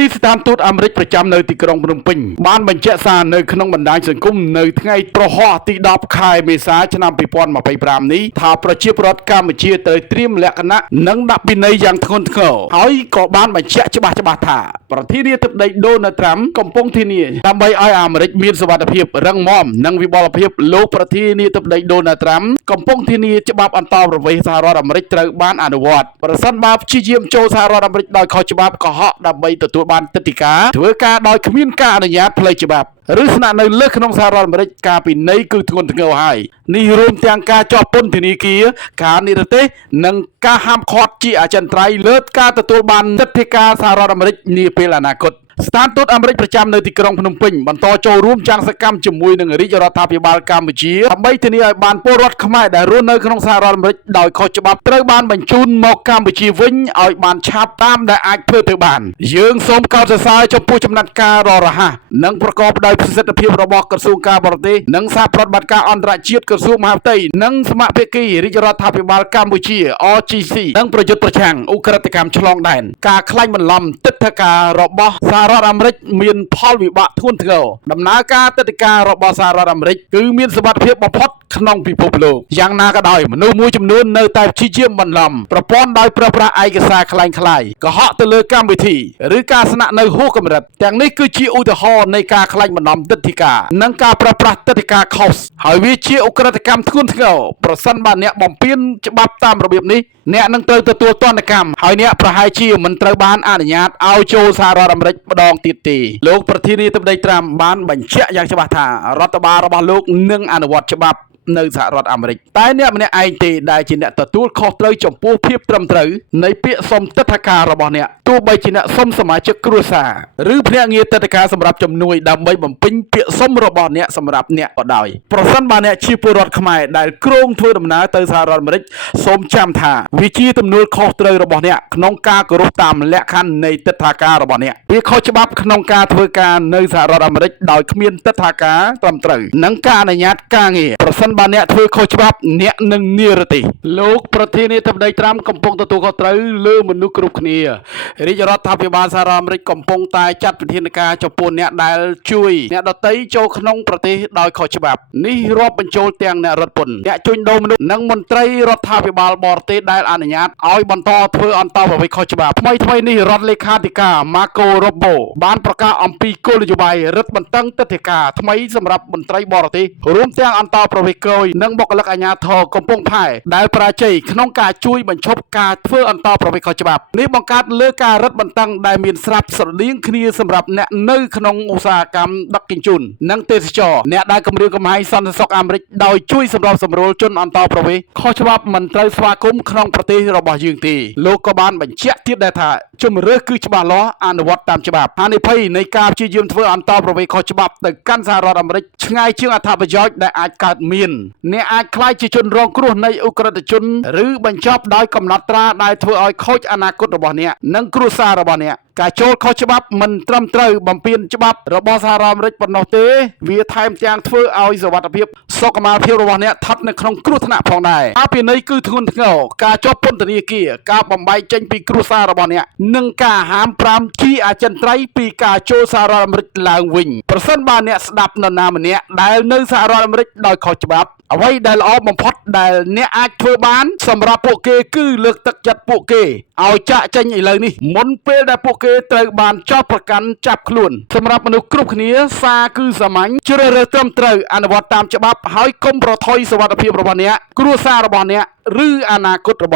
នេះស្ថានទូតអាមេរិកប្រចាំនៅទីក្រុងភ្នំពេញបានបញ្ជាក់សារនៅក្នុងបណ្ដាញសង្គមនៅថ្ងៃប្រហោះទី10ខែមេសាឆ្នាំ2025នេះថាប្រជាពលរដ្ឋកម្ពុជាត្រូវត្រៀមលក្ខណៈនិងដាក់ពិន័យយ៉ាងធ្ងន់ធ្ងរហើយក៏បានបញ្ជាក់ច្បាស់ថាប្រធានាធិបតីដូណាល់ត្រាំកំពុងធានាដើម្បីឲ្យអាមេរិកមានសុវត្ថិភាពរឹងមាំនិងវិបលភាពលោកប្រធានាធិបតីដូណាល់ត្រាំកំពុងធានាច្បាប់អន្តរប្រវេសន៍សហរដ្ឋអាមេរិកត្រូវបានអនុវត្តប្រសិនបើព្យាយាមចូលសហរដ្ឋអាមេរិកដោយខុសច្បាប់កុហកដើម្បីទទួលបានទឹកដីកាធ្វើការដោយគ្មានការអនុញ្ញាតផ្លូវច្បាប់ឬស្នាក់នៅលើក្នុងសហរដ្ឋអាមេរិកការពិន័យគឺធ្ងន់ធ្ងរហើយនេះរួមទាំងការជាប់ពន្ធនាគារការនិរទេសនិងការហាមឃាត់ជាអចិន្ត្រៃយ៍លើការទទួលបានទឹកដីកាសហរដ្ឋអាមេរិកនាពេលអនាគតស្ថានទូតអាមេរិកប្រចាំនៅទីក្រុងភ្នំពេញបន្តចូលរួមយ៉ាងសកម្មជាមួយនឹងរាជរដ្ឋាភិបាលកម្ពុជាដើម្បីធានាឲ្យបានពលរដ្ឋខ្មែរដែលរស់នៅក្នុងសហរដ្ឋអាមេរិកដោយខុសច្បាប់ត្រូវបានបញ្ជូនមកកម្ពុជាវិញឲ្យបានឆាប់តាមដែលអាចធ្វើទៅបានយើងសូមកោតសរសើរចំពោះចំណាត់ការរហ័សនិងប្រកបដោយប្រសិទ្ធភាពរបស់ក្រសួងការបរទេសនិងសហប្រតិបត្តិការអន្តរជាតិក្រសួងមហាផ្ទៃនិងសមាភាគីរាជរដ្ឋាភិបាលកម្ពុជា RGC និងប្រយុទ្ធប្រឆាំងឧក្រិដ្ឋកម្មឆ្លងដែនការក្លែងបន្លំទិដ្ឋាការរបស់សហរដ្ឋអាមេរិកមានផលវិបាកធ្ងន់ធ្ងរដំណើរការទិដ្ឋាការរបស់សហរដ្ឋអាមេរិកគឺមានសុវត្ថិភាពបំផុតក្នុងពិភពលោកយ៉ាងណាក៏ដោយមនុស្សមួយចំនួននៅតែព្យាយាមបន្លំប្រព័ន្ធដោយប្រើប្រាស់ឯកសារคล้ายៗកុហកទៅលើកម្មវិធីឬការស្នាក់នៅហួសកម្រិតទាំងនេះគឺជាឧទាហរណ៍នៃការក្លែងបន្លំទិដ្ឋាការនិងការប្រើប្រាស់ទិដ្ឋាការខុសហើយវាជាឧក្រិដ្ឋកម្មធ្ងន់ធ្ងរប្រសិនបើអ្នកបំពានច្បាប់តាមរបៀបនេះអ្នកនឹងត្រូវទទួលទណ្ឌកម្មហើយអ្នកប្រហែលជាមិនត្រូវបានអនុញ្ញាតឲ្យចូលសហរដ្ឋអាមេរិកម្ដងទៀតទេលោកប្រធានាធិបតីត្រាំបានបញ្ជាក់យ៉ាងច្បាស់ថារដ្ឋបាលរបស់លោកនឹងអនុវត្តច្បាប់នៅសហរដ្ឋអាមេរិកតែអ្នកម្នាក់ឯងទេដែលជាអ្នកទទួលខុសត្រូវចំពោះភាពត្រឹមត្រូវនៃពាក្យសុំទិដ្ឋាការរបស់អ្នកទោះបីជាអ្នកសុំសមាជិកគ្រួសារឬភ្នាក់ងារទិដ្ឋាការសម្រាប់ជំនួយដើម្បីបំពេញពាក្យសុំរបស់អ្នកសម្រាប់អ្នកក៏ដោយប្រសិនបើអ្នកជាពលរដ្ឋខ្មែរដែលគ្រោងធ្វើដំណើរទៅសហរដ្ឋអាមេរិកសូមចាំថាវាជាទំនួលខុសត្រូវរបស់អ្នកក្នុងការគោរពតាមលក្ខខណ្ឌនៃទិដ្ឋាការរបស់អ្នកវាខុសច្បាប់ក្នុងការធ្វើការនៅសហរដ្ឋអាមេរិកដោយគ្មានទិដ្ឋាការត្រឹមត្រូវនិងការអនុញ្ញាតការងារប្រសិនបើអ្នកធ្វើខុសច្បាប់អ្នកនឹងនិរទេសលោកប្រធានាធិបតីត្រាំកំពុងទទួលខុសត្រូវលើមនុស្សគ្រប់គ្នារាជរដ្ឋាភិបាលសហរដ្ឋអាមេរិកកំពុងតែចាត់វិធានការចំពោះអ្នកដែលជួយអ្នកដទៃចូលក្នុងប្រទេសដោយខុសច្បាប់នេះរាប់បញ្ចូលទាំងអ្នករត់ពន្ធអ្នកជួញដូរមនុស្សនិងមន្ត្រីរដ្ឋាភិបាលបរទេសដែលអនុញ្ញាតឲ្យបន្តធ្វើអន្តរប្រវេសន៍ខុសច្បាប់ថ្មីនេះរដ្ឋលេខាធិការ Marco Rubio បានប្រកាសអំពីគោលនយោបាយរឹតបន្តឹងទិដ្ឋាការថ្មីសម្រាប់មន្ត្រីបរទេសរួមទាំងអន្តរប្រវេសន៍ក្រោយនិងបុគ្គលិកអាជ្ញាធរកំពង់ផែដែលបរាជ័យក្នុងការជួយបញ្ឈប់ការធ្វើអន្តរប្រវេសន៍ខុសច្បាប់នេះបង្កើតលើការរឹតបន្តឹងដែលមានស្រាប់ស្រដៀងគ្នាសម្រាប់អ្នកនៅក្នុងឧស្សាហកម្មដឹកជញ្ជូននិងទេសចរអ្នកដែលគម្រាមកំហែងសន្តិសុខអាមេរិកដោយជួយសម្របសម្រួលជនអន្តរប្រវេសន៍ខុសច្បាប់មិនត្រូវស្វាគមន៍ក្នុងប្រទេសរបស់យើងទេលោកក៏បានបញ្ជាក់ទៀតដែរថាជំរឿសគឺច្បាស់លាស់អនុវត្តតាមច្បាប់ហានិភ័យនៃការព្យាយាមធ្វើអន្តរប្រវេសន៍ខុសច្បាប់ទៅកាន់សហរដ្ឋអាមេរិកឆ្ងាយជាងអត្ថប្រយោជន៍ដែលអាចកើតមានអ្នកអាចក្លាយជាជនរងគ្រោះនៃឧក្រិដ្ឋជនឬបញ្ចប់ដោយកំណត់ត្រាដែលធ្វើឲ្យខូចអនាគតរបស់អ្នកនិងគ្រួសាររបស់អ្នកការចូលខុសច្បាប់មិនត្រឹមត្រូវបំពានច្បាប់របស់សហរដ្ឋអាមេរិកប៉ុណ្ណោះទេវាថែមទាំងធ្វើឲ្យសុវត្ថិភាពសុខុមាលភាពរបស់អ្នកស្ថិតនៅក្នុងគ្រោះថ្នាក់ផងដែរអាពិន័យគឺធ្ងន់ធ្ងរការជាប់ពន្ធនាគារការបំបែកចេញពីគ្រួសាររបស់អ្នកនិងការហាម5ជាអចិន្ត្រៃយ៍ពីការចូលសហរដ្ឋអាមេរិកឡើងវិញប្រសិនបើអ្នកស្ដាប់នរណាម្នាក់ដែលនៅសហរដ្ឋអាមេរិកដោយខុសច្បាប់អ្វីដែលល្អបំផុតដែលអ្នកអាចធ្វើបានសម្រាប់ពួកគេគឺលើកទឹកចិត្តពួកគេឲ្យចាកចេញឥឡូវនេះមុនពេលដែលពួកគេត្រូវបានចោទប្រកាន់ចាប់ខ្លួនសម្រាប់មនុស្សគ្រប់គ្នាសារគឺសាមញ្ញជ្រើសរើសត្រឹមត្រូវអនុវត្តតាមច្បាប់ហើយកុំប្រថុយសុវត្ថិភាពរបស់អ្នកគ្រួសាររបស់អ្នកឬអនាគតរបស់